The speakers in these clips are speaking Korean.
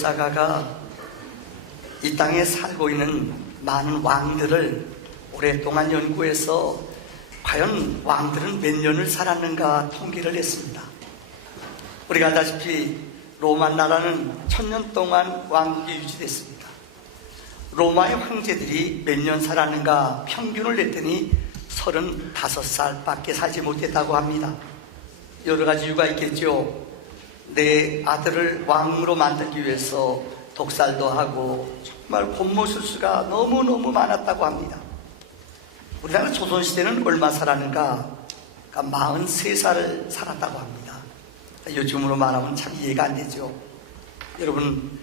역사가가 이 땅에 살고 있는 많은 왕들을 오랫동안 연구해서 과연 왕들은 몇 년을 살았는가 통계를 했습니다. 우리가 알다시피 로마 나라는 1000년 동안 왕국이 유지됐습니다. 로마의 황제들이 몇 년 살았는가 평균을 냈더니 35살밖에 살지 못했다고 합니다. 여러 가지 이유가 있겠죠. 내 아들을 왕으로 만들기 위해서 독살도 하고 정말 곤모술수가 너무너무 많았다고 합니다. 우리나라 조선시대는 얼마 살았는가? 43살을 살았다고 합니다. 요즘으로 말하면 참 이해가 안 되죠. 여러분,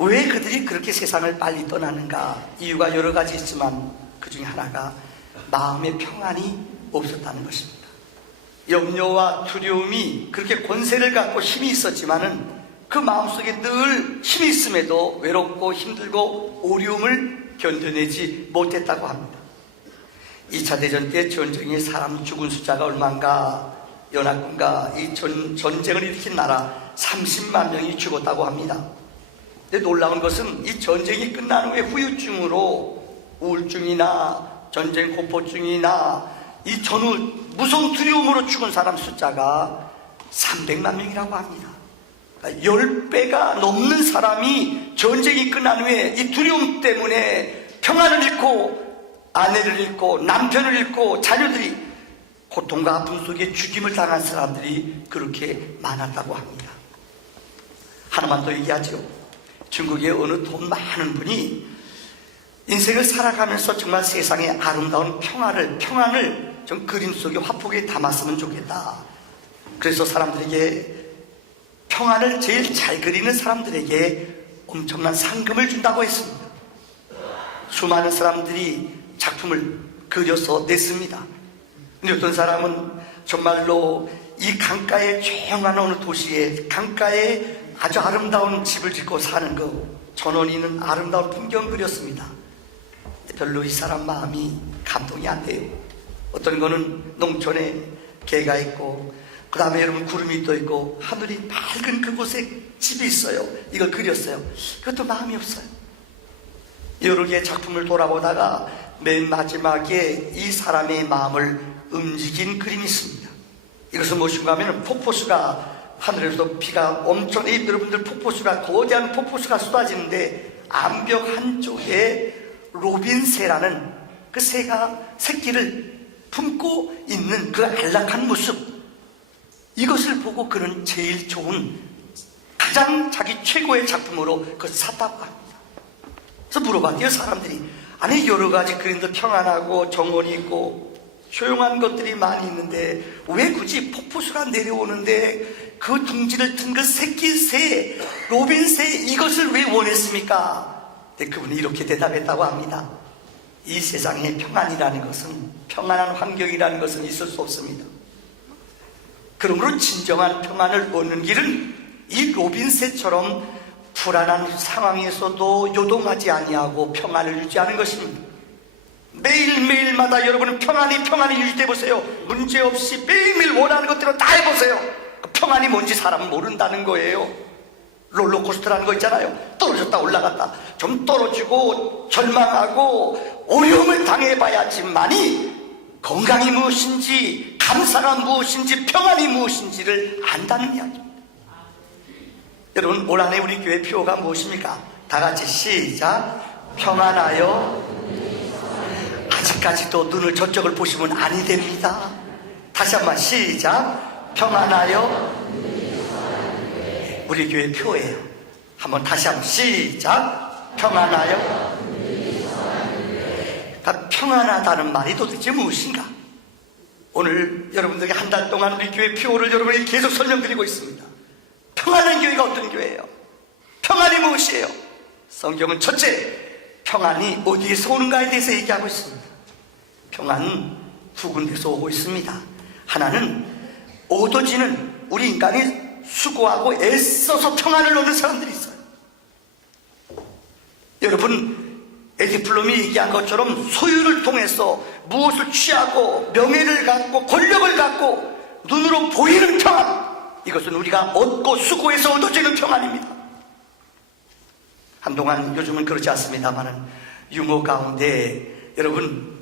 왜 그들이 그렇게 세상을 빨리 떠나는가? 이유가 여러 가지 있지만 그 중에 하나가 마음의 평안이 없었다는 것입니다. 염려와 두려움이 그렇게 권세를 갖고 힘이 있었지만은 그 마음속에 늘 힘이 있음에도 외롭고 힘들고 어려움을 견뎌내지 못했다고 합니다. 2차 대전 때 전쟁에 사람 죽은 숫자가 얼마인가? 연합군과 이 전쟁을 일으킨 나라 30만 명이 죽었다고 합니다. 근데 놀라운 것은 이 전쟁이 끝난 후에 후유증으로 우울증이나 전쟁 공포증이나 이 전후 무서운 두려움으로 죽은 사람 숫자가 300만 명이라고 합니다. 그러니까 10배가 넘는 사람이 전쟁이 끝난 후에 이 두려움 때문에 평안을 잃고 아내를 잃고 남편을 잃고 자녀들이 고통과 아픔 속에 죽임을 당한 사람들이 그렇게 많았다고 합니다. 하나만 더 얘기하죠. 중국의 어느 돈 많은 분이 인생을 살아가면서 정말 세상의 아름다운 평안을 좀 그림 속에 화폭에 담았으면 좋겠다. 그래서 사람들에게 평안을 제일 잘 그리는 사람들에게 엄청난 상금을 준다고 했습니다. 수많은 사람들이 작품을 그려서 냈습니다. 근데 어떤 사람은 정말로 이 강가의 조용한 어느 도시에 강가에 아주 아름다운 집을 짓고 사는 거, 전원이 있는 아름다운 풍경 그렸습니다. 별로 이 사람 마음이 감동이 안 돼요. 어떤 거는 농촌에 개가 있고 그 다음에 여러분 구름이 떠 있고 하늘이 밝은 그곳에 집이 있어요. 이걸 그렸어요. 그것도 마음이 없어요. 여러 개의 작품을 돌아보다가 맨 마지막에 이 사람의 마음을 움직인 그림이 있습니다. 이것은 무엇인가 하면 폭포수가 하늘에서 비가 엄청, 여러분들 폭포수가, 거대한 폭포수가 쏟아지는데 암벽 한쪽에 로빈새라는 그 새가 새끼를 품고 있는 그 안락한 모습, 이것을 보고 그는 제일 좋은 가장 자기 최고의 작품으로 그것을 샀다고 합니다. 그래서 물어봤대요. 사람들이 아니 여러 가지 그림도 평안하고 정원이 있고 조용한 것들이 많이 있는데 왜 굳이 폭포수가 내려오는데 그 둥지를 튼 그 새끼 새, 로빈새 이것을 왜 원했습니까? 근데 그분이 이렇게 대답했다고 합니다. 이 세상에 평안이라는 것은, 평안한 환경이라는 것은 있을 수 없습니다. 그러므로 진정한 평안을 얻는 길은 이 로빈새처럼 불안한 상황에서도 요동하지 아니하고 평안을 유지하는 것입니다. 매일매일마다 여러분은 평안이 유지돼 보세요. 문제없이 매일매일 원하는 것대로 다 해보세요. 평안이 뭔지 사람은 모른다는 거예요. 롤러코스터라는 거 있잖아요. 떨어졌다 올라갔다. 좀 떨어지고 절망하고 어려움을 당해봐야지만이 건강이 무엇인지, 감사가 무엇인지, 평안이 무엇인지를 안다는 이야기입니다. 여러분, 올 한해 우리 교회 표어가 무엇입니까? 다 같이 시작. 평안하여. 아직까지도 눈을 저쪽을 보시면 아니 됩니다. 다시 한번 시작. 평안하여. 우리 교회 표예요. 한번 다시 한번 시작. 평안하여. 그러니까 평안하다는 말이 도대체 무엇인가? 오늘 여러분들에게 한 달 동안 우리 교회 표를 여러분에게 계속 설명드리고 있습니다. 평안한 교회가 어떤 교회예요? 평안이 무엇이에요? 성경은 첫째, 평안이 어디에서 오는가에 대해서 얘기하고 있습니다. 평안은 두 군데서 오고 있습니다. 하나는 얻어지는, 우리 인간이 수고하고 애써서 평안을 얻는 사람들이 있어요. 여러분, 에디플롬이 얘기한 것처럼 소유를 통해서 무엇을 취하고 명예를 갖고 권력을 갖고 눈으로 보이는 평안, 이것은 우리가 얻고 수고해서 얻어지는 평안입니다. 한동안 요즘은 그렇지 않습니다만은 유머 가운데 여러분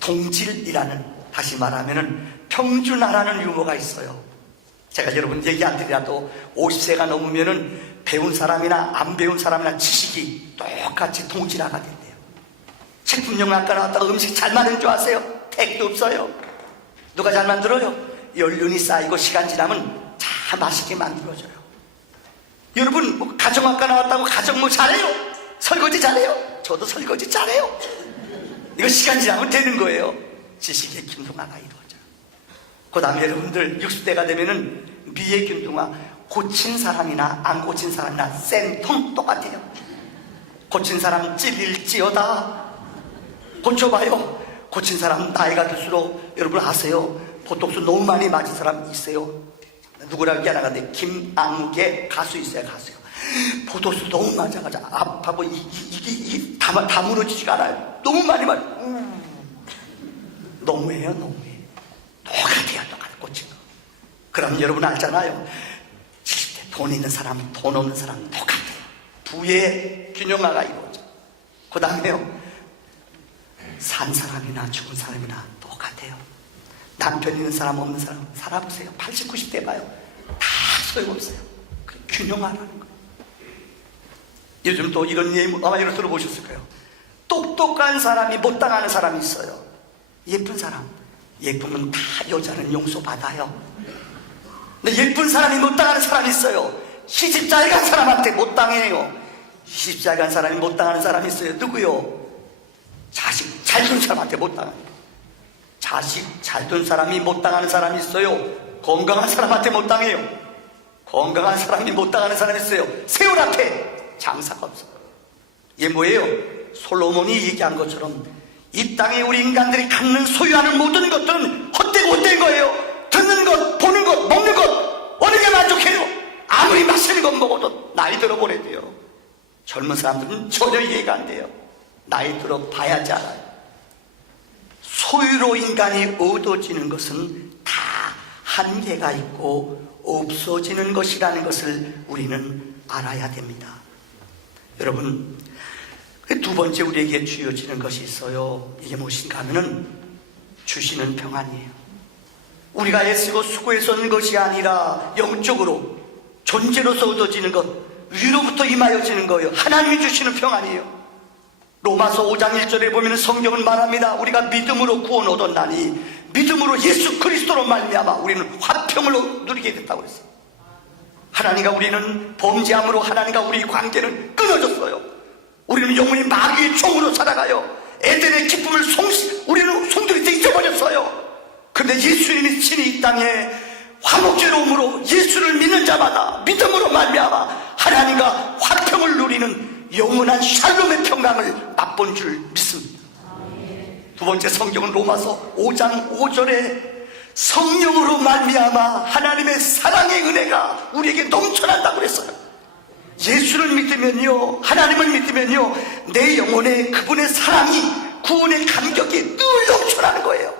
동질이라는, 다시 말하면은 평준화라는 유머가 있어요. 제가 여러분 얘기 안 드리라도 50세가 넘으면은 배운 사람이나 안 배운 사람이나 지식이 똑같이 동질화가 된대요. 식품영양학과 나왔다가 음식 잘 만드는 줄 아세요? 택도 없어요. 누가 잘 만들어요? 연륜이 쌓이고 시간 지나면 잘 맛있게 만들어져요. 여러분 뭐 가정학과 나왔다고 가정 뭐 잘해요? 설거지 잘해요? 저도 설거지 잘해요. 이거 시간 지나면 되는 거예요. 지식의 균등화가 이루어져요. 그 다음에 여러분들 60대가 되면은 미의 균등화, 고친 사람이나 안 고친 사람이나 생통 똑같아요. 고친 사람 찔릴지어다. 고쳐봐요. 고친 사람 나이가 들수록 여러분 아세요? 보톡스 너무 많이 맞은 사람 있어요. 누구라고 얘기 안 하는데 김안개 가수 있어요. 가수요. 보톡스 너무 맞아가지고 아파고 이게 다 무너지지가 않아요. 너무 많이 맞아. 너무해요. 너무해. 똑같아요. 똑같아. 고친 거. 그럼 여러분 알잖아요. 70대 돈 있는 사람 돈 없는 사람 똑같아요. 부의 균형화가 이루어져. 그 다음에요, 산 사람이나 죽은 사람이나 똑같아요. 남편 있는 사람 없는 사람 살아보세요. 80, 90대 봐요. 다 소용없어요. 균형화라는 거예요. 요즘 또 이런 예문 아마 이런 들어보셨을 거예요. 똑똑한 사람이 못 당하는 사람이 있어요. 예쁜 사람, 예쁘면 다 여자는 용서받아요. 근데 예쁜 사람이 못 당하는 사람이 있어요. 시집 잘 간 사람한테 못 당해요. 시집 잘 간 사람이 못 당하는 사람이 있어요. 누구요? 자식 잘 둔 사람한테 못 당해요. 자식 잘 둔 사람이 못 당하는 사람이 있어요. 건강한 사람한테 못 당해요. 건강한 사람이 못 당하는 사람이 있어요. 세월 앞에 장사가 없어요. 이게 뭐예요? 솔로몬이 얘기한 것처럼 이 땅에 우리 인간들이 갖는 소유하는 모든 것들은 헛되고 헛된 거예요. 듣는 것, 보는 것, 먹는 것 어느 게 만족해요? 아무리 맛있는 것 먹어도 나이 들어 보내야 돼요. 젊은 사람들은 전혀 이해가 안 돼요. 나이 들어 봐야지 알아요. 소유로 인간이 얻어지는 것은 다 한계가 있고 없어지는 것이라는 것을 우리는 알아야 됩니다. 여러분, 두 번째 우리에게 주어지는 것이 있어요. 이게 무엇인가 하면은 주시는 평안이에요. 우리가 애쓰고 수고해서 얻는 것이 아니라 영적으로 존재로서 얻어지는 것, 위로부터 임하여지는 거예요. 하나님이 주시는 평안이에요. 로마서 5장 1절에 보면 성경은 말합니다. 우리가 믿음으로 구원 얻었나니 믿음으로 예수 그리스도로 말미암아 우리는 화평을 누리게 됐다고 그랬어요. 하나님과 우리는 범죄함으로 하나님과 우리 관계는 끊어졌어요. 우리는 영원히 마귀의 종으로 살아가요. 에덴의 기쁨을 우리는 송두리 때 잊어버렸어요. 그런데 예수님이 친히 이 땅에 화목제로움으로 예수를 믿는 자마다 믿음으로 말미암아 하나님과 화평을 누리는 영원한 샬롬의 평강을 맛본 줄 믿습니다. 두 번째 성경은 로마서 5장 5절에 성령으로 말미암아 하나님의 사랑의 은혜가 우리에게 넘쳐난다고 그랬어요. 예수를 믿으면요, 하나님을 믿으면요, 내 영혼에 그분의 사랑이, 구원의 감격이 늘 넘쳐나는 거예요.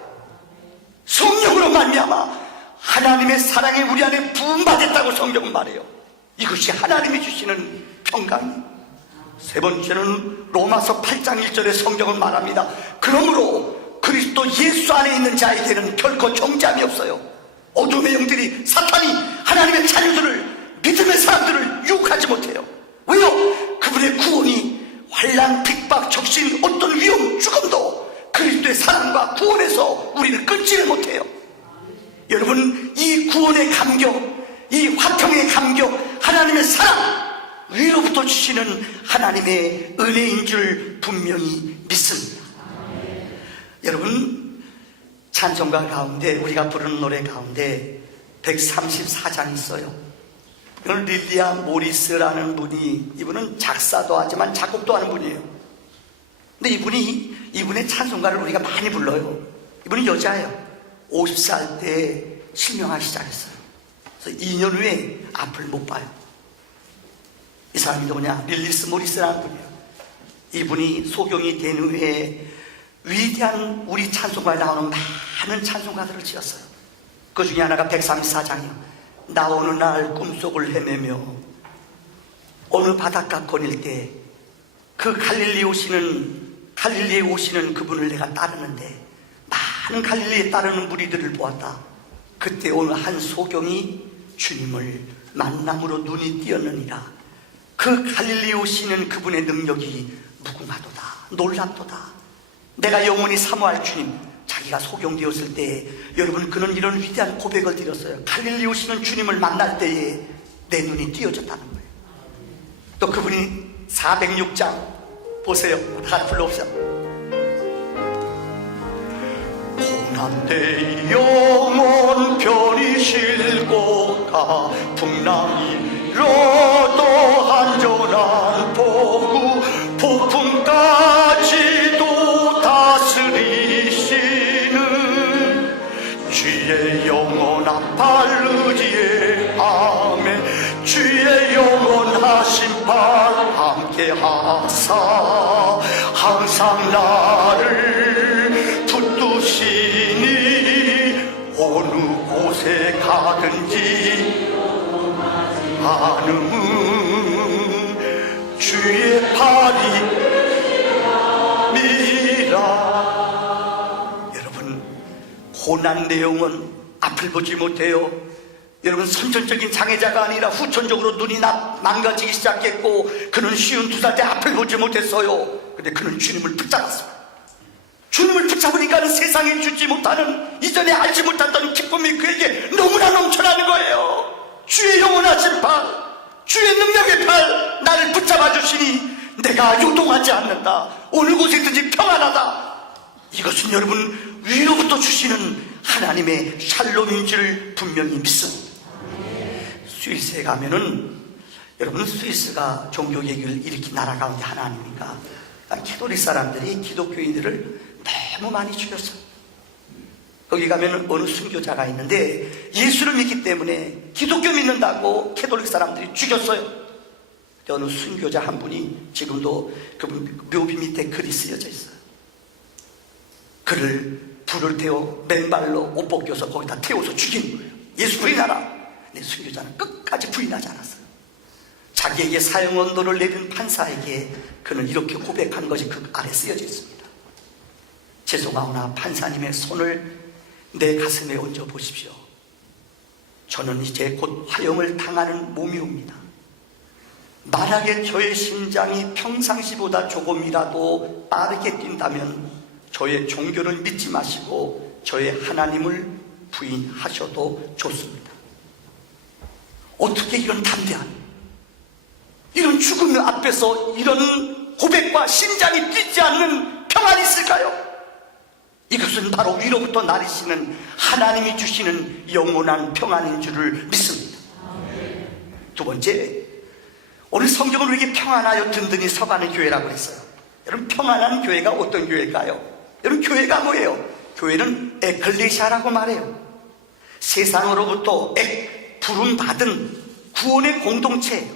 성령으로 말미암아 하나님의 사랑이 우리 안에 부음받았다고 성경은 말해요. 이것이 하나님이 주시는 평강이에요. 세 번째는 로마서 8장 1절에 성경은 말합니다. 그러므로 그리스도 예수 안에 있는 자에게는 결코 정죄함이 없어요. 어둠의 영들이, 사탄이 하나님의 자녀들을, 믿음의 사람들을 유혹하지 못해요. 왜요? 그분의 구원이 환난, 핍박, 적신, 어떤 위험, 죽음도 그리스도의 사랑과 구원에서 우리는 끊지를 못해요. 여러분, 이 구원의 감격, 이 화평의 감격, 하나님의 사랑, 위로부터 주시는 하나님의 은혜인 줄 분명히 믿습니다. 여러분, 찬송가 가운데 우리가 부르는 노래 가운데 134장 있어요. 이건 릴리아 모리스라는 분이, 이분은 작사도 하지만 작곡도 하는 분이에요. 근데 이분의 찬송가를 우리가 많이 불러요. 이분은 여자예요. 50살 때 실명하기 시작했어요. 그래서 2년 후에 앞을 못 봐요. 이 사람이 누구냐? 릴리스 모리스라는 분이에요. 이분이 소경이 된 후에 위대한 우리 찬송가에 나오는 많은 찬송가들을 지었어요. 그 중에 하나가 134장이요. 나 어느 날 꿈속을 헤매며 어느 바닷가 거닐 때 그 갈릴리에 오시는 그분을 내가 따르는데 많은 갈릴리에 따르는 무리들을 보았다. 그때 어느 한 소경이 주님을 만남으로 눈이 띄었느니라. 그 갈릴리에 오시는 그분의 능력이 무궁하도다, 놀랍도다. 내가 영원히 사모할 주님. 자기가 소경되었을 때 여러분, 그는 이런 위대한 고백을 드렸어요. 갈릴리에 오시는 주님을 만날 때에 내 눈이 띄어졌다는 거예요. 또 그분이 406장 보세요. 다 같이 불러봅시다. 고난때 영혼 편히 싣고 가 풍랑이로도 안전한 포구 폭풍까지도 다스리시는 주의 영원한 팔 의지하며 주의 영원하신 팔 함께 하사 항상 나를 붙드시니 어느 곳에 가든지 하는 주의 팔이 미라. 여러분, 고난 내용은 앞을 보지 못해요. 여러분, 선천적인 장애자가 아니라 후천적으로 눈이 망가지기 시작했고, 그는 쉬운 2살 때 앞을 보지 못했어요. 근데 그는 주님을 붙잡았어요. 주님을 붙잡으니까 세상에 주지 못하는, 이전에 알지 못했던 기쁨이 그에게 너무나 넘쳐나는 거예요. 주의 영원하신 팔, 주의 능력의 팔, 나를 붙잡아 주시니 내가 요동하지 않는다. 어느 곳에든지 평안하다. 이것은 여러분, 위로부터 주시는 하나님의 샬롬인 줄 분명히 믿습니다. 스위스에 가면은, 여러분, 스위스가 종교 얘기를 일으킨 나라 가운데 하나 아닙니까? 캐톨릭 사람들이 기독교인들을 너무 많이 죽였어요. 거기 가면은 어느 순교자가 있는데 예수를 믿기 때문에 기독교 믿는다고 캐톨릭 사람들이 죽였어요. 어느 순교자 한 분이 지금도 그분 묘비 밑에 글이 쓰여져 있어요. 그를 불을 태워 맨발로 옷 벗겨서 거기다 태워서 죽인 거예요. 예수 부인하라. 내 순교자는 끝까지 부인하지 않았어요. 자기에게 사형 언도를 내린 판사에게 그는 이렇게 고백한 것이 그 아래 쓰여져 있습니다. 죄송하오나 판사님의 손을 내 가슴에 얹어 보십시오. 저는 이제 곧 화형을 당하는 몸이옵니다. 만약에 저의 심장이 평상시보다 조금이라도 빠르게 뛴다면 저의 종교를 믿지 마시고 저의 하나님을 부인하셔도 좋습니다. 어떻게 이런 담대한, 이런 죽음 앞에서 이런 고백과 심장이 뛰지 않는 평안이 있을까요? 이것은 바로 위로부터 나리시는 하나님이 주시는 영원한 평안인 줄을 믿습니다. 두 번째, 오늘 성경은 우리에게 평안하여 든든히 서가는 교회라고 했어요. 여러분, 평안한 교회가 어떤 교회일까요? 여러분, 교회가 뭐예요? 교회는 에클레시아라고 말해요. 세상으로부터 부름받은 구원의 공동체예요.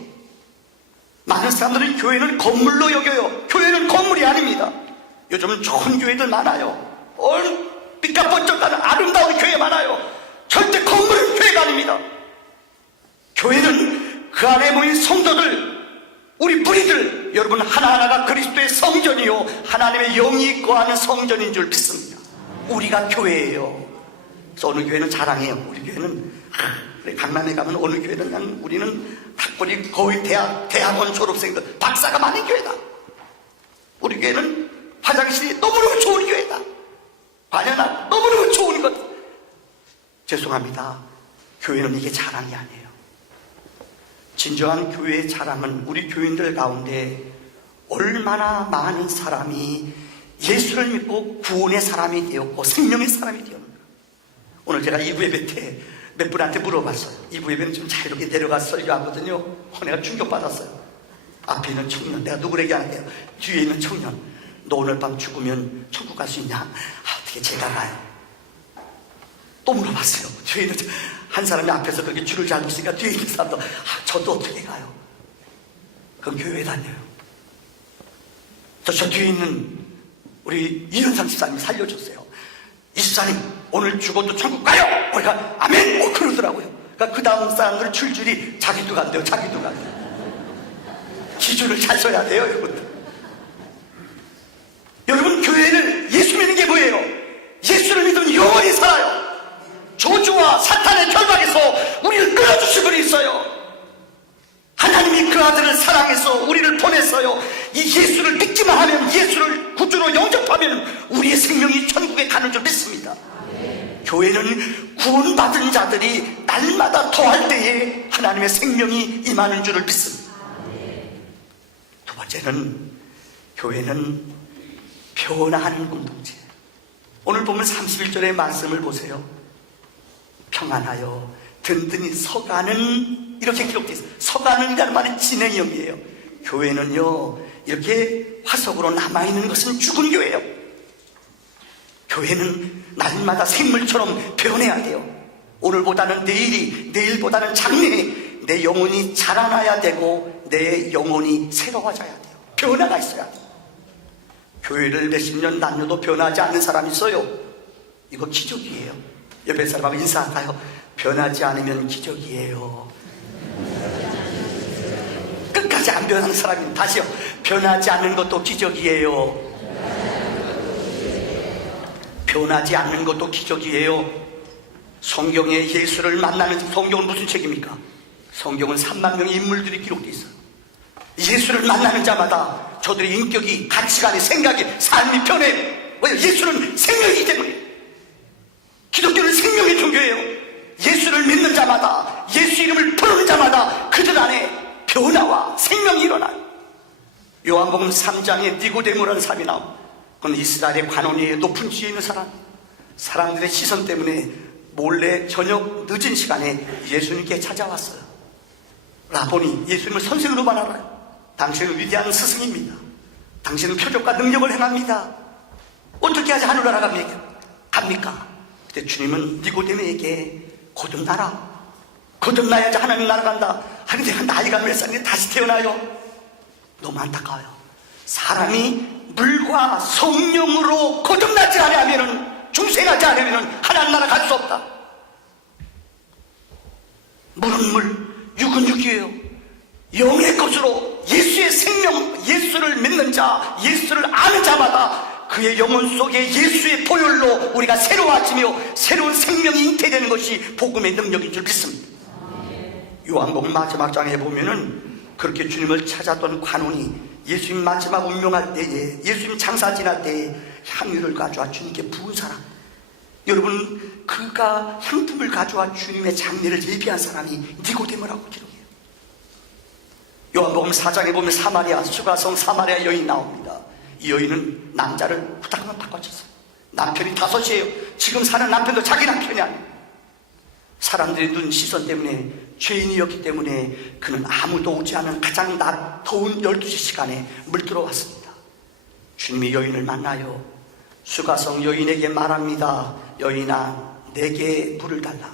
많은 사람들은 교회는 건물로 여겨요. 교회는 건물이 아닙니다. 요즘은 좋은 교회들 많아요. 빛과 번쩍하는 아름다운 교회 많아요. 절대 건물은 교회가 아닙니다. 교회는 그 안에 모인 성도들, 우리 무리들, 여러분 하나하나가 그리스도의 성전이요 하나님의 영이 거하는 성전인 줄 믿습니다. 우리가 교회예요. 그래서 어느 교회는 자랑해요. 우리 교회는 강남에 가면 어느 교회는 그냥 우리는 학벌이 거의 대학원 졸업생들, 박사가 많은 교회다. 우리 교회는 화장실이 너무너무 좋은 교회다. 관연하고 너무너무 좋은 것. 죄송합니다. 교회는 이게 자랑이 아니에요. 진정한 교회의 자랑은 우리 교인들 가운데 얼마나 많은 사람이 예수를 믿고 구원의 사람이 되었고 생명의 사람이 되었는가. 오늘 제가 2부 예배 때 몇 분한테 물어봤어요. 2부 예배는 좀 자유롭게 내려가서 설교하거든요. 내가 충격받았어요. 앞에 있는 청년, 내가 누구를 얘기하는데요, 뒤에 있는 청년, 너 오늘 밤 죽으면 천국 갈 수 있냐? 어떻게 제가 가요? 또 물어봤어요. 뒤에 있는 한 사람이 앞에서 그렇게 줄을 잘 뒀으니까 뒤에 있는 사람도 저도 어떻게 가요? 그럼 교회에 다녀요. 저 뒤에 있는 우리 이현상 집사님이 살려줬어요. 이 집사님 오늘 죽어도 천국 가요! 그러니까 아멘! 그러더라고요. 그러니까 그 다음 사람들은 줄줄이 자기도 간대요. 자기도 간대요. 기준을 잘 써야 돼요, 여러분. 여러분, 교회는 예수 믿는 게 뭐예요? 예수를 믿으면 영원히 살아요. 저주와 사탄의 결박에서 우리를 끌어주실 분이 있어요. 하나님이 그 아들을 사랑해서 우리를 보냈어요. 이 예수를 믿기만 하면, 예수를 구주로 영접하면 우리의 생명이 천국에 가는 줄 믿습니다. 교회는 구원받은 자들이 날마다 더할 때에 하나님의 생명이 임하는 줄을 믿습니다. 두 번째는, 교회는 변화하는 공동체. 오늘 보면 31절의 말씀을 보세요. 평안하여 든든히 서가는, 이렇게 기록되어 있어요. 서가는 이라는 말은 진행형이에요. 교회는요, 이렇게 화석으로 남아있는 것은 죽은 교회예요. 교회는 날마다 생물처럼 변해야 돼요. 오늘보다는 내일이, 내일보다는 장래에 내 영혼이 자라나야 되고 내 영혼이 새로워져야 돼요. 변화가 있어야 돼요. 교회를 몇십 년 다녀도 변하지 않는 사람이 있어요. 이거 기적이에요. 옆에 사람하고 인사할까요? 변하지 않으면 기적이에요. 끝까지 안 변하는 사람이, 다시요, 변하지 않는 것도 기적이에요. 변하지 않는 것도 기적이에요. 성경에 예수를 만나는, 성경은 무슨 책입니까? 성경은 3만 명의 인물들이 기록되어 있어요. 예수를 만나는 자마다 저들의 인격이, 가치관이, 생각이, 삶이 변해요. 왜요? 예수는 생명이기 때문에. 기독교는 생명의 종교예요. 예수를 믿는 자마다, 예수 이름을 부르는 자마다 그들 안에 변화와 생명이 일어나요. 요한복음 3장에 니고데모라는 사람이 나옵니다. 그건 이스라엘의 관원위에 높은 지위에 있는 사람. 사람들의 시선 때문에 몰래 저녁 늦은 시간에 예수님께 찾아왔어요. 라보니, 예수님을 선생으로만 알아요. 당신은 위대한 스승입니다. 당신은 표적과 능력을 행합니다. 어떻게 하지 하늘나라 갑니까? 그때 주님은 니고데모에게 거듭나라. 거듭나야지 하나님 나라 간다. 아니, 내가 나이가 몇 살인데 다시 태어나요? 너무 안타까워요. 사람이 물과 성령으로 거듭나지 않으면, 중생하지 않으면 하나님 나라 갈 수 없다. 물은 물, 육은 육이에요. 영의 것으로 예수의 생명, 예수를 믿는 자, 예수를 아는 자마다 그의 영혼 속에 예수의 보혈로 우리가 새로워지며 새로운 생명이 잉태되는 것이 복음의 능력인 줄 믿습니다. 요한복음 마지막 장에 보면은 그렇게 주님을 찾았던 관원이 예수님 마지막 운명할 때에, 예수님 장사 지날 때에 향유를 가져와 주님께 부은 사람. 여러분, 그가 향품을 가져와 주님의 장례를 예비한 사람이 니고데모라고 기록해요. 요한복음 4장에 보면 사마리아, 수가성 사마리아 여인 나옵니다. 이 여인은 남자를 후딱하면 바꿔쳤어요. 남편이 5이에요. 지금 사는 남편도 자기 남편이 아니에요. 사람들의 눈 시선 때문에, 죄인이었기 때문에 그는 아무도 오지 않은 가장 더운 12시 시간에 물들어 왔습니다. 주님이 여인을 만나요. 수가성 여인에게 말합니다. 여인아, 내게 물을 달라.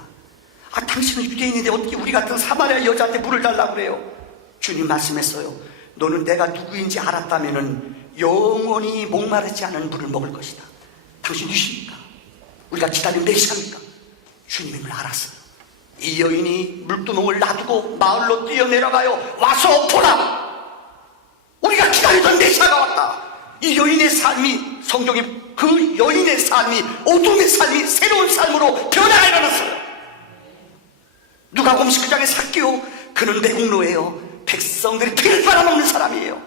아, 당신은 유대인인데 어떻게 우리 같은 사마리아 여자한테 물을 달라고 그래요? 주님 말씀했어요. 너는 내가 누구인지 알았다면은 영원히 목마르지 않은 물을 먹을 것이다. 당신 누구십니까? 우리가 기다린 4시간입니까? 주님임을 알았어요. 이 여인이 물두멍을 놔두고 마을로 뛰어내려가요. 와서 보라! 우리가 기다리던 메시아가 왔다. 이 여인의 삶이, 성경에 그 여인의 삶이, 어둠의 삶이 새로운 삶으로 변화가 일어났어요. 누가복음 19장의 삭개오, 그는 매국노예요. 백성들이 피를 빨아먹는 사람이에요.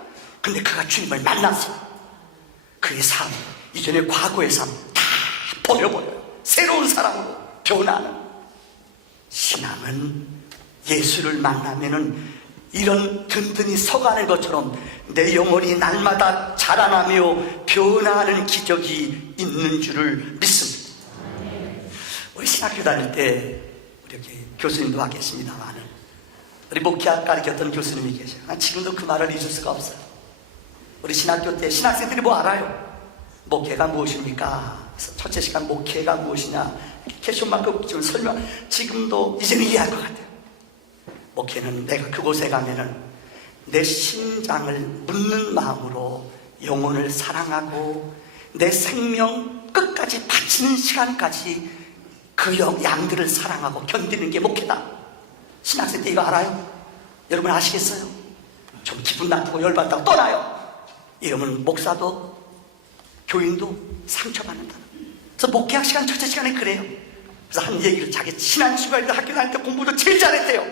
근데 그가 주님을 만났어요. 그의 삶, 이전의 과거의 삶 다 버려버려요. 새로운 사람으로 변하는. 신앙은 예수를 만나면은 이런 든든히 서가는 것처럼 내 영혼이 날마다 자라나며 변화하는 기적이 있는 줄을 믿습니다. 우리 신학교 다닐 때 우리 여기 교수님도 와 계십니다만은 우리 목회학 가르쳤던 교수님이 계셔요. 난 지금도 그 말을 잊을 수가 없어요. 우리 신학교 때 신학생들이 뭐 알아요? 목회가 무엇입니까? 그래서 첫째 시간 목회가 무엇이냐 캐션만큼 지금 설명, 지금도 이제는 이해할 것 같아요. 목회는 내가 그곳에 가면은 내 심장을 묻는 마음으로 영혼을 사랑하고 내 생명 끝까지 바치는 시간까지 그 양들을 사랑하고 견디는 게 목회다. 신학생 때 이거 알아요? 여러분 아시겠어요? 좀 기분 나쁘고 열받다고 떠나요. 이러면 목사도 교인도 상처받는다. 그래서 목회학 시간 첫째 시간에 그래요. 그래서 한 얘기를 자기 친한 친구가 학교 다닐 때 공부도 제일 잘했대요.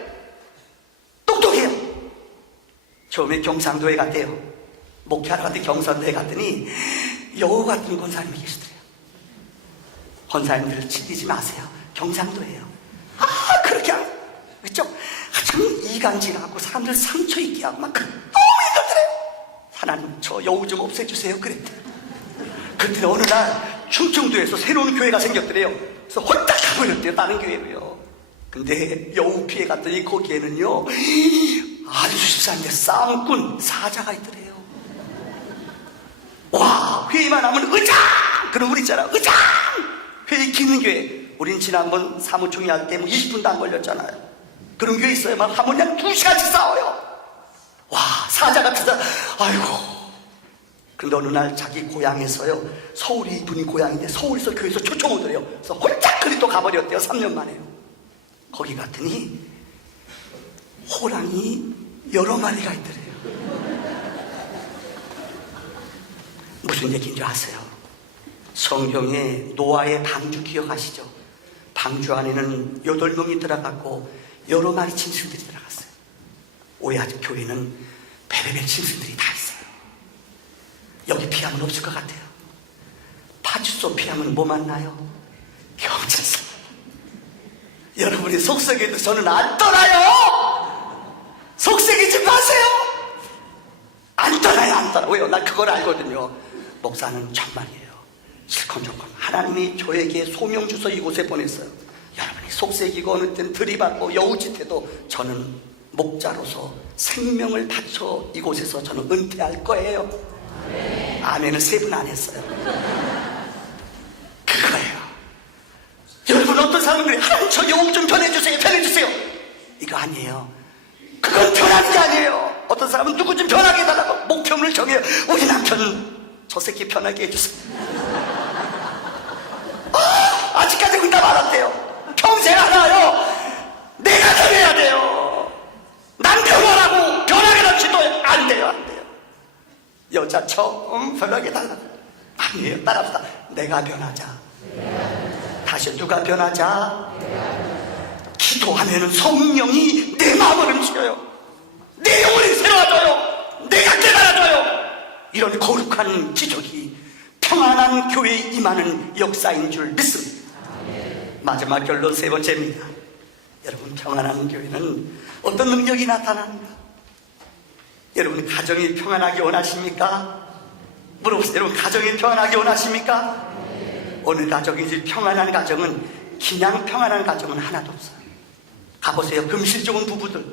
똑똑해요. 처음에 경상도에 갔대요. 목회하러 갔더니 경상도에 갔더니 여우 같은 권사님이 계시더래요. 권사님들 치리지 마세요. 경상도예요. 아 그렇게 하면 그렇죠? 참 이간질하고 사람들 상처 있게 하고 막 너무 힘들더래요. 하나님 저 여우 좀 없애주세요 그랬대요. 그때 어느 날 충청도에서 새로운 교회가 생겼더래요. 그래서 홀딱 가버렸대요. 다른 교회로요. 근데 여우 피해 갔더니 거기에는요 아주 수십사인데 싸움꾼 사자가 있더래요. 와 회의만 하면 의장! 그럼 우리 있잖아 의장! 회의 기는 교회. 우린 지난번 사무총회 할 때 뭐 20분도 안 걸렸잖아요. 그런 교회 있어요. 막 하모니 한 2시간씩 싸워요. 와 사자 같은 아이고. 근데 어느 날 자기 고향에서요, 서울이 분이 고향인데 서울에서 교회에서 초청 오더래요. 그래서 홀짝 그리 또 가버렸대요. 3년 만에요. 거기 갔더니 호랑이 여러 마리가 있더래요. 무슨 얘기인 줄 아세요? 성경에 노아의 방주 기억하시죠? 방주 안에는 8명이 들어갔고 여러 마리 짐승들이 들어갔어요. 오해하지 교회는 별의별 짐승들이 다 있어요. 여기 피하면 없을 것 같아요. 파주소 피하면 뭐 만나요? 경찰서. 여러분이 속썩여도 저는 안 떠나요. 속썩이지 마세요. 안 떠나요. 안 떠나. 왜요? 난 그걸 알거든요. 목사는 정말이에요. 실컷저건 하나님이 저에게 소명 주서 이곳에 보냈어요. 여러분이 속썩이고 어느 땐 들이받고 여우짓해도 저는 목자로서 생명을 바쳐 이곳에서 저는 은퇴할 거예요. 아멘을 3분 안 했어요. 그거예요. 여러분 어떤 사람들이 하나님 저 영웅 좀 변해주세요 변해주세요 이거 아니에요. 그건 변하는 게 아니에요. 어떤 사람은 누구 좀 변하게 해달라고 목표물을 정해요. 우리 남편 저 새끼 편하게 해주세요. 아직까지 응답 안 한대요. 평생 알아요. 내가 변해야 돼요. 난 변하라고 변하게 놓지도 안 돼요. 안 돼요. 여자처럼 변하게 달라고. 아니에요. 따라합시다. 내가 변하자. 다시 누가 변하자? 기도하면 성령이 내 마음을 움직여요. 내 영혼이 새로워져요. 내가 깨달아져요. 이런 거룩한 기적이 평안한 교회에 임하는 역사인 줄 믿습니다. 마지막 결론 3번째입니다. 여러분 평안한 교회는 어떤 능력이 나타납니다. 여러분 가정이 평안하게 원하십니까? 물어보세요. 여러분 가정이 평안하게 원하십니까? 어느 가정이지 평안한 가정은 그냥 평안한 가정은 하나도 없어요. 가보세요. 금실 좋은 부부들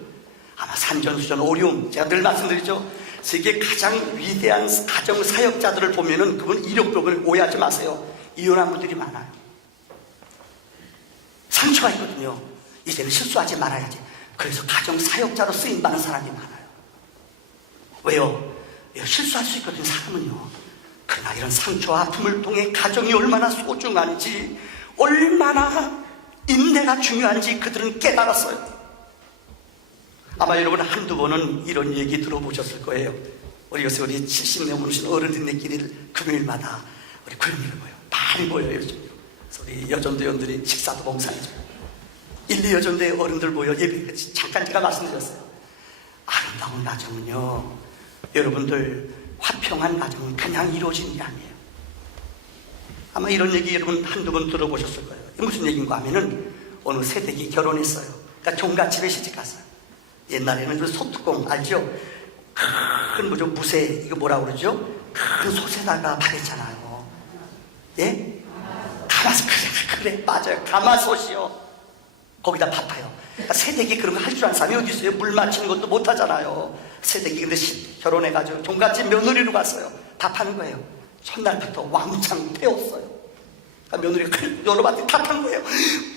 아마 산전수전 어려움 제가 늘 말씀드리죠. 세계 가장 위대한 가정 사역자들을 보면은 그분 이력법을 오해하지 마세요. 이혼한 분들이 많아요. 상처가 있거든요. 이제는 실수하지 말아야지. 그래서 가정 사역자로 쓰임받는 사람이 많아요. 왜요? 실수할 수 있거든요. 사람은요. 그러나 이런 상처와 아픔을 통해 가정이 얼마나 소중한지 얼마나 인내가 중요한지 그들은 깨달았어요. 아마 여러분 한두 번은 이런 얘기 들어보셨을 거예요. 우리 요새 우리 70년 넘으신 어른들끼리 금요일마다 우리 구름이를 모여 많이 모여요. 요즘. 그래서 우리 여전도원들이 식사도 봉사해줘요. 1, 2여전도의 어른들 모여 예배 잠깐 제가 말씀드렸어요. 아름다운 가정은요, 여러분들 화평한 가정은 그냥 이루어지는 게 아니에요. 아마 이런 얘기 여러분 한두 번 들어보셨을 거예요. 무슨 얘기인가 하면은 어느 세댁이 결혼했어요. 그러니까 종갓집에 시집갔어요. 옛날에는 그 소뚜껑 알죠? 큰 뭐죠? 무쇠 이거 뭐라고 그러죠? 큰 솥에다가 밥했잖아요. 예? 가마솥. 그래 맞아요. 가마솥이요. 거기다 밥해요. 그러니까 세댁이 그런 거 할 줄 아는 사람이 어디 있어요? 물 맞히는 것도 못 하잖아요. 세댁이 근데 결혼해가지고 종갓집 며느리로 갔어요. 밥하는 거예요. 첫날부터 왕창 태웠어요. 그러니까 며느리가 여러 바퀴 탓한 거예요.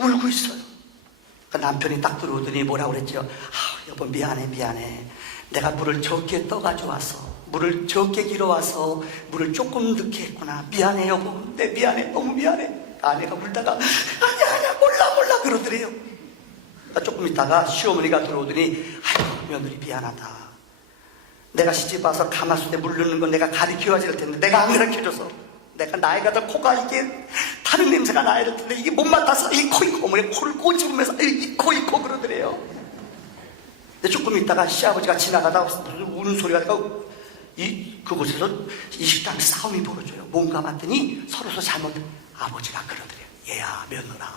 울고 있어요. 그러니까 남편이 딱 들어오더니 뭐라고 그랬죠? 여보 미안해. 내가 물을 적게 떠가지고 와서 물을 적게 길어와서 물을 조금 넣게 했구나. 미안해 여보. 네 미안해. 너무 미안해. 아내가 울다가 아니야 몰라 그러더래요. 조금 있다가 시어머니가 들어오더니 아이고 며느리 미안하다. 내가 시집 와서 가마솥에 물 넣는 건 내가 가르쳐야 될 텐데 내가 안 가르쳐줘서 내가 나이가 더 코가 이게 다른 냄새가 나야 될 텐데 이게 못 맡아서 이 코 어머니 코를 꼬집으면서 이 코 그러더래요. 근데 조금 있다가 시아버지가 지나가다 우는 소리가 나고 그곳에서 이 식당 싸움이 벌어져요. 뭔가 봤더니 서로서 잘못 아버지가 그러더래요. 얘야 며느라,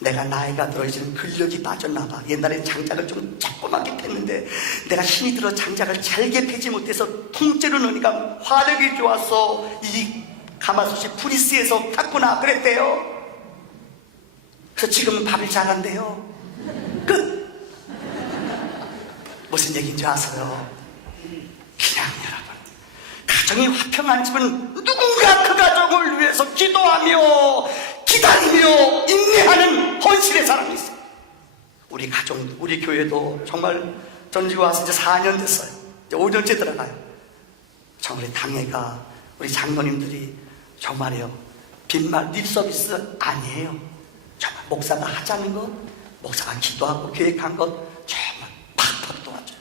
내가 나이가 들어 지금 근력이 빠졌나 봐. 옛날에 장작을 좀 조그맣게 팼는데 내가 힘이 들어 장작을 잘게 패지 못해서 통째로 넣으니까 화력이 좋아서 이 가마솥이 브리스에서 탔구나 그랬대요. 그래서 지금은 밥을 잘한대요. 끝. 무슨 얘기인지 아세요? 그냥 여러분, 가정이 화평한 집은 누군가 그 가정을 위해서 기도하며 기다리며 인내하는 헌신의 사람이 있어요. 우리 가정, 우리 교회도 정말 저는 지금 와서 이제 4년 됐어요. 이제 5년째 들어가요. 정말 당회가 우리 장로님들이 정말이요, 빈말 립서비스 아니에요. 정말 목사가 하자는 것, 목사가 기도하고 계획한 것 정말 팍팍 도와줘요.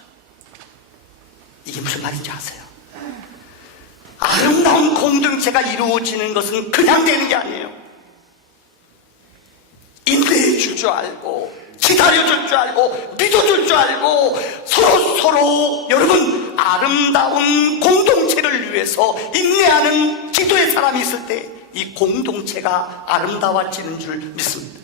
이게 무슨 말인지 아세요? 아름다운 공동체가 이루어지는 것은 그냥 되는 게 아니에요. 인내해 줄 줄 알고 기다려 줄 줄 알고 믿어줄 줄 알고 서로 여러분 아름다운 공동체를 위해서 인내하는 기도의 사람이 있을 때 이 공동체가 아름다워지는 줄 믿습니다.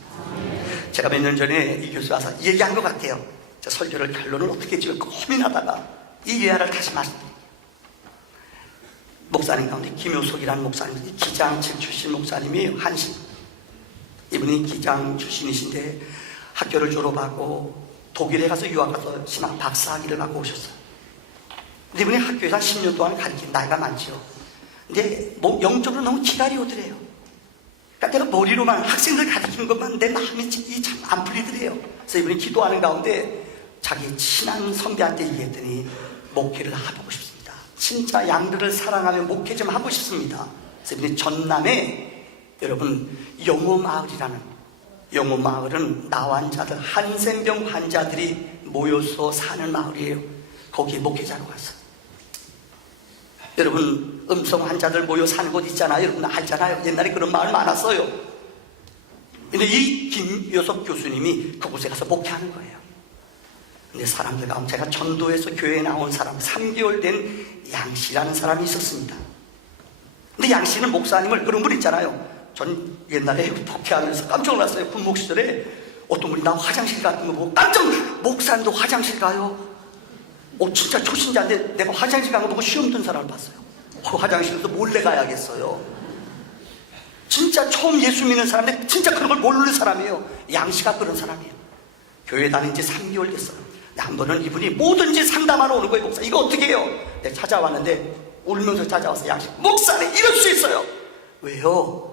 제가 몇 년 전에 이 교수 와서 얘기한 것 같아요. 제 설교를 결론을 어떻게 지을까 고민하다가 이 예화를 다시 말씀드릴게요. 목사님 가운데 김효석이라는 목사님, 기장직 출신 목사님이 한신, 이분이 기장 출신이신데 학교를 졸업하고 독일에 가서 유학 가서 신학 박사학위를 갖고 오셨어요. 근데 이분이 학교에서 한 10년 동안 가르친 나이가 많죠. 근데 영적으로 너무 기다려 오더래요. 그러니까 내가 머리로만 학생들 가르치는 것만 내 마음이 참 안 풀리더래요. 그래서 이분이 기도하는 가운데 자기 친한 선배한테 얘기했더니 목회를 해보고 싶습니다. 진짜 양들을 사랑하며 목회 좀 하고 싶습니다. 그래서 이분이 전남에 여러분 영호마을이라는, 영호마을은 나환자들, 한센병 환자들이 모여서 사는 마을이에요. 거기에 목회자로 갔어요. 여러분 음성 환자들 모여 사는 곳 있잖아요. 여러분 알잖아요. 옛날에 그런 마을 많았어요. 근데 이 김효석 교수님이 그곳에 가서 목회하는 거예요. 근데 사람들 가운데 제가 전도에서 교회에 나온 사람 3개월 된 양씨라는 사람이 있었습니다. 근데 양씨는 목사님을, 그런 분 있잖아요. 전 옛날에 목회하면서 깜짝 놀랐어요. 군목 시절에 어떤 분이 나 화장실 같은 거 보고 깜짝, 목사님도 화장실 가요? 진짜 초신자인데 내가 화장실 간 거 보고 시험 든 사람을 봤어요. 화장실에서 몰래 가야겠어요. 진짜 처음 예수 믿는 사람인데 진짜 그런 걸 모르는 사람이에요. 양씨가 그런 사람이에요. 교회 다닌 지 3개월 됐어요. 한 번은 이분이 뭐든지 상담하러 오는 거예요. 목사 이거 어떻게 해요? 내가 찾아왔는데 울면서 찾아와서 양씨, 목사님 이럴 수 있어요. 왜요?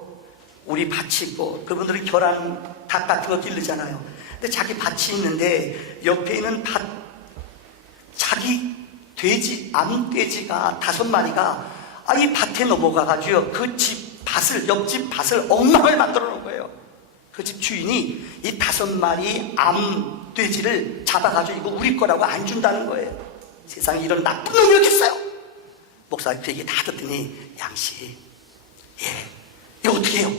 우리 밭이 있고 그분들은 계란, 닭 같은 거 기르잖아요. 근데 자기 밭이 있는데 옆에 있는 밭, 자기 돼지, 암돼지가 5마리가 이 밭에 넘어가가지고 그 집 밭을, 옆집 밭을 엉망을 만들어 놓은 거예요. 그 집 주인이 이 5마리 암돼지를 잡아가지고 이거 우리 거라고 안 준다는 거예요. 세상에 이런 나쁜 놈이 어디 있어요? 목사님 그 얘기 다 듣더니 양씨, 예, 이거 어떻게 해요?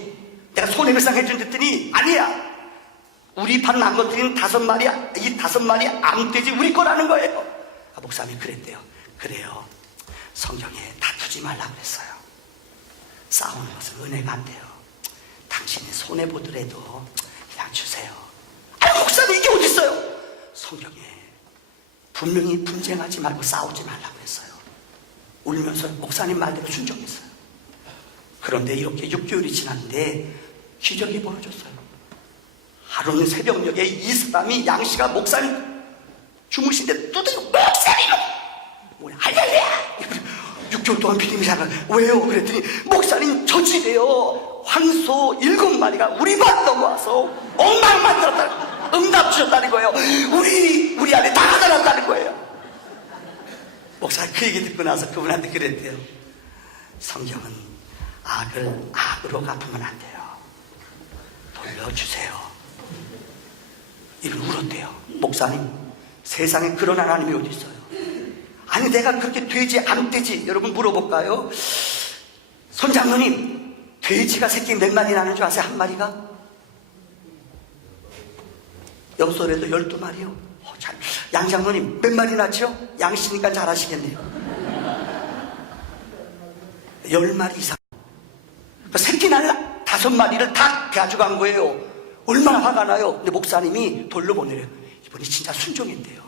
내가 손해배상 해준 했더니 아니야, 우리 밭 남거들인 5마리, 이 5마리 암돼지 우리 거라는 거예요. 목사님이 그랬대요. 그래요, 성경에 다투지 말라고 그랬어요. 싸우는 것은 은혜가 안 돼요. 당신이 손해보더라도 그냥 주세요. 목사님 이게 어디 있어요? 성경에 분명히 분쟁하지 말고 싸우지 말라고 했어요. 울면서 목사님 말대로 순종했어요. 그런데 이렇게 6개월이 지났는데 기적이 벌어졌어요. 하루는 새벽녘에 이 사람이, 양씨가 목사님 주무신데 두드리고, 목사님! 뭐야, 할렐루야! 6개월 동안 비님이 살아. 왜요? 그랬더니 목사님 저지대요. 황소 7마리가 우리 밭 넘어와서 엉망 만들었다는, 응답 주셨다는 거예요. 우리 안에 다 가져놨다는 거예요. 목사님 그 얘기 듣고 나서 그분한테 그랬대요. 성경은 악을 악으로 갚으면 안 돼요. 돌려주세요. 이걸 울었대요. 목사님, 세상에 그런 하나님이 어디 있어요? 아니 내가 그렇게 돼지 안 돼지 여러분 물어볼까요? 손장로님, 돼지가 새끼 몇 마리 나는 줄 아세요? 한 마리가? 여기서라도 12마리요. 양장로님 몇 마리 낳죠? 양씨니까 잘 아시겠네요. 10마리 이상. 새끼 날 5마리를 다 가져간 거예요. 얼마나 화가 나요. 근데 목사님이 돌려보내래요. 이분이 진짜 순종인데요.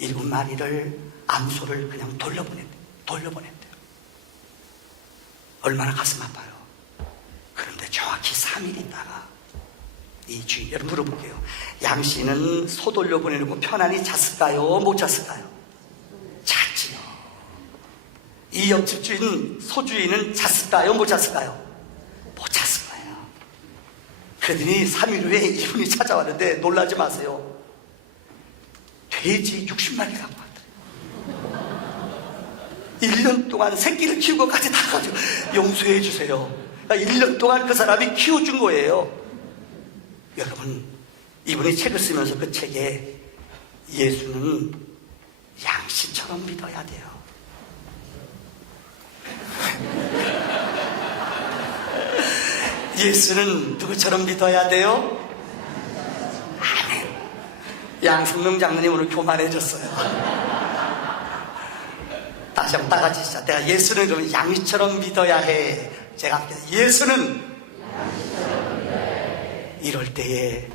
7마리를 암소를 그냥 돌려보냈대요. 얼마나 가슴 아파요. 그런데 정확히 3일 있다가 이 주인, 여러분 물어볼게요. 양씨는 소 돌려보내고 편안히 잤을까요? 못 잤을까요? 잤지요. 이 옆집 주인, 소주인은 잤을까요? 못 잤을까요? 못 잤을 거예요. 그러더니 3일 후에 이분이 찾아왔는데 놀라지 마세요. 돼지 60마리 갖고 왔더래요. 1년 동안 새끼를 키우고까지 다 가지고 용서해 주세요. 1년 동안 그 사람이 키워준 거예요. 여러분, 이분이 책을 쓰면서 그 책에 예수는 양씨처럼 믿어야 돼요. 예수는 누구처럼 믿어야 돼요? 아멘. 양승명 장로님 오늘 교만해졌어요. 다시 한번 다 같이 시작. 내가 예수는 그러면 양씨처럼 믿어야 해. 제가 할게요. 예수는 이럴 때에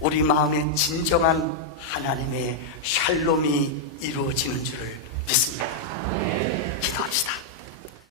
우리 마음에 진정한 하나님의 샬롬이 이루어지는 줄을 믿습니다.